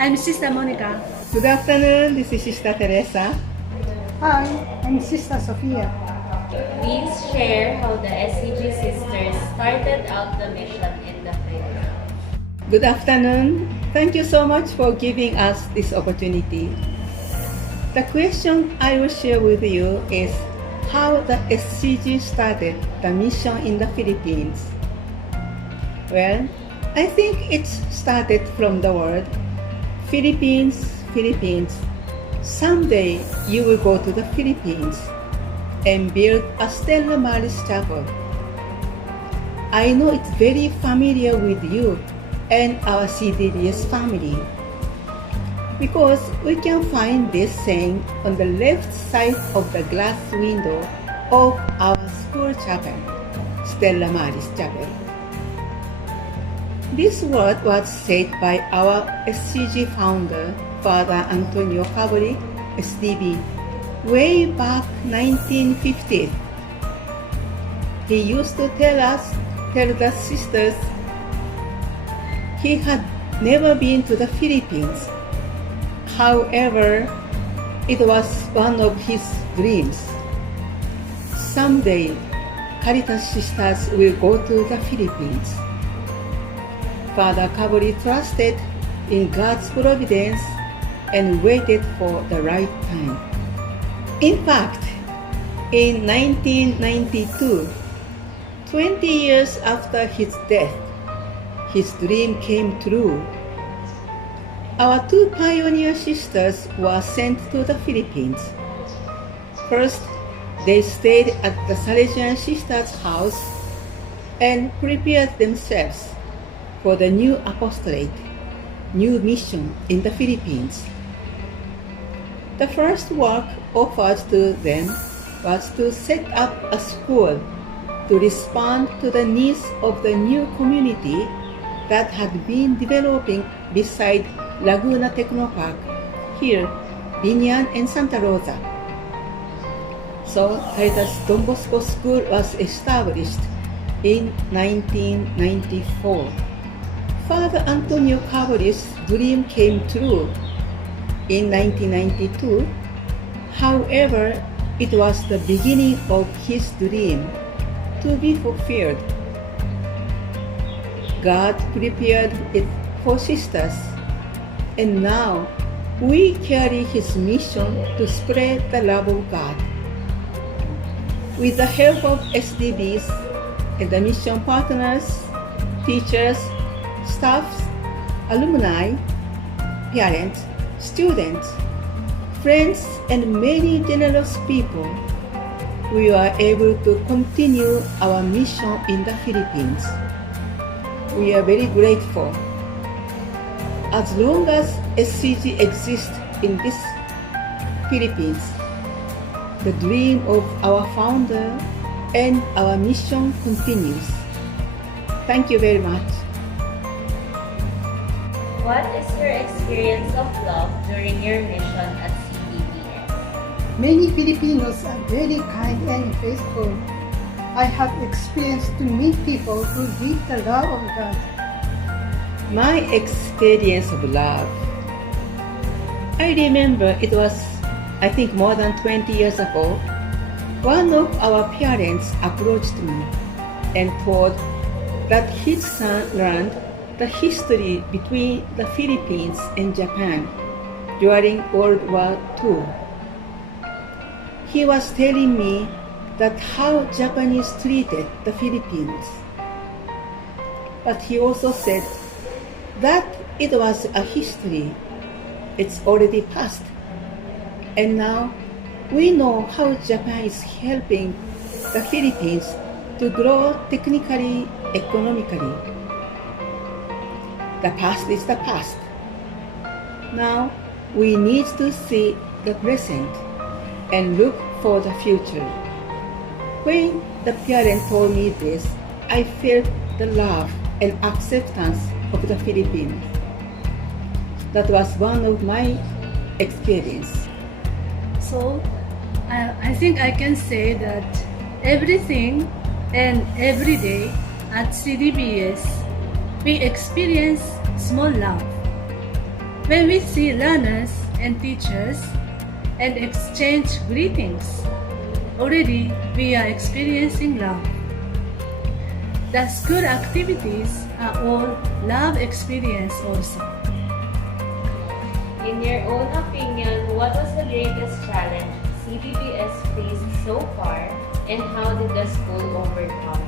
I'm Sister Monica. Good afternoon, this is Sister Teresa. Hi, I'm Sister Sophia. Please share how the SCG Sisters started out the mission in the Philippines. Good afternoon. Thank you so much for giving us this opportunity. The question I will share with you is how the SCG started the mission in the Philippines. Well, I think it started from the word Philippines, Philippines. Someday you will go to the Philippines and build a Stella Maris chapel. I know it's very familiar with you and our CDBS family because we can find this saying on the left side of the glass window of our school chapel, Stella Maris Chapel. This word was said by our SCG founder, Father Antonio Cabori, SDB, way back 1950s. He used to tell the sisters he had never been to the Philippines. However, it was one of his dreams. Someday, Caritas Sisters will go to the Philippines. Father Cabori trusted in God's providence and waited for the right time. In fact, in 1992, 20 years after his death, his dream came true. Our two pioneer sisters were sent to the Philippines. First, they stayed at the Salesian Sisters' house and prepared themselves for the new apostolate, new mission in the Philippines. The first work offered to them was to set up a school to respond to the needs of the new community that had been developing beside Laguna Technopark, here, Binyan and Santa Rosa. So, Caritas Don Bosco School was established in 1994. Father Antonio Cabori's dream came true in 1992. However, it was the beginning of his dream to be fulfilled. God prepared it for sisters, and now we carry his mission to spread the love of God. With the help of SDBs and the mission partners, teachers, staffs, alumni, parents, students, friends, and many generous people, we are able to continue our mission in the Philippines. We are very grateful. As long as SCG exists in this Philippines, the dream of our founder and our mission continues. Thank you very much. What is your experience of love during your mission at CDBS? Many Filipinos are very kind and faithful. I have experienced to meet people who give the love of God. My experience of love. I remember it was, I think, more than 20 years ago. One of our parents approached me and told that his son learned the history between the Philippines and Japan during World War II. He was telling me that how Japanese treated the Philippines. But he also said that it was a history. It's already past. And now we know how Japan is helping the Philippines to grow technically, economically. The past is the past. Now, we need to see the present and look for the future. When the parent told me this, I felt the love and acceptance of the Philippines. That was one of my experience. So, I think I can say that everything and every day at CDBS, we experience small love. When we see learners and teachers and exchange greetings, already we are experiencing love. The school activities are all love experience also. In your own opinion, what was the greatest challenge CDBS faced so far, and how did the school overcome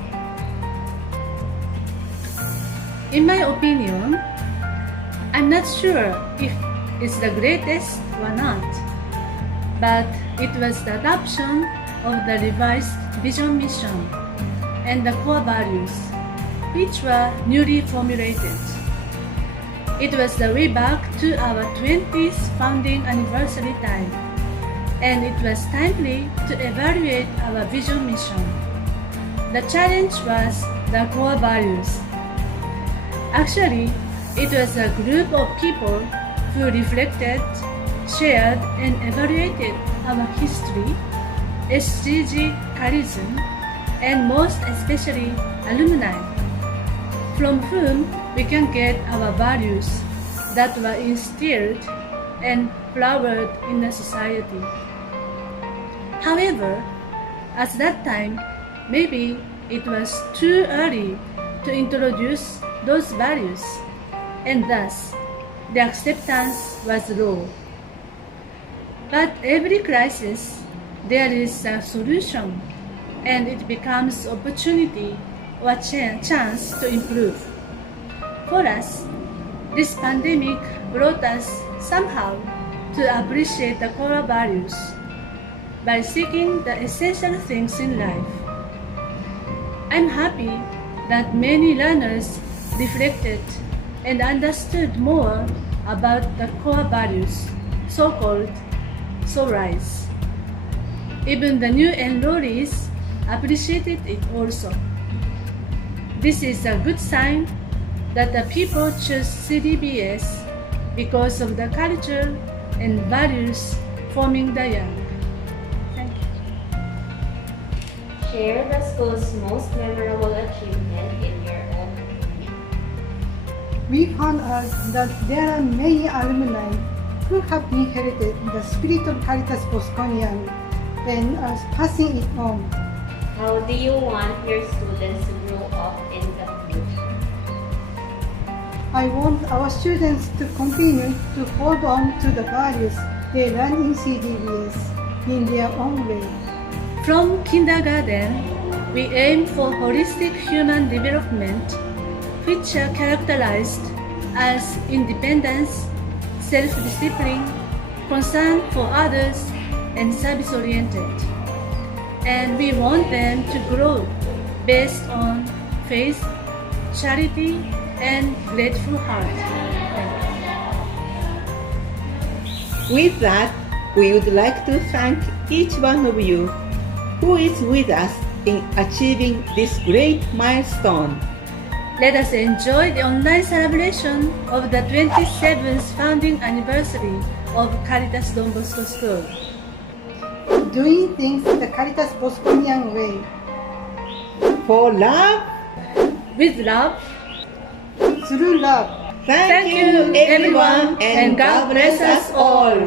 it? In my opinion, I'm not sure if it's the greatest or not, but it was the adoption of the revised vision mission and the core values, which were newly formulated. It was the way back to our 20th founding anniversary time, and it was timely to evaluate our vision mission. The challenge was the core values. Actually, it was a group of people who reflected, shared, and evaluated our history, SCG charism, and most especially alumni, from whom we can get our values that were instilled and flowered in the society. However, at that time, maybe it was too early to introduce those values, and thus the acceptance was low. But every crisis, there is a solution, and it becomes opportunity or chance to improve. For us, this pandemic brought us somehow to appreciate the core values by seeking the essential things in life. I'm happy that many learners reflected and understood more about the core values, so-called SORISE. Even the new enrollees appreciated it also. This is a good sign that the people choose CDBS because of the culture and values forming the young. Thank you. Share the school's most memorable achievement in your own opinion. We found out that there are many alumni who have inherited the spirit of Caritas Bosconian and are passing it on. How do you want your students to grow up in the future? I want our students to continue to hold on to the values they learn in CDBS in their own way. From kindergarten, we aim for holistic human development, which are characterized as independence, self-discipline, concern for others, and service-oriented. And we want them to grow based on faith, charity, and grateful heart. With that, we would like to thank each one of you who is with us in achieving this great milestone. Let us enjoy the online celebration of the 27th founding anniversary of Caritas Don Bosco School. Doing things the Caritas Bosconian way. For love, With love, Through love. thank you everyone, and God bless us all.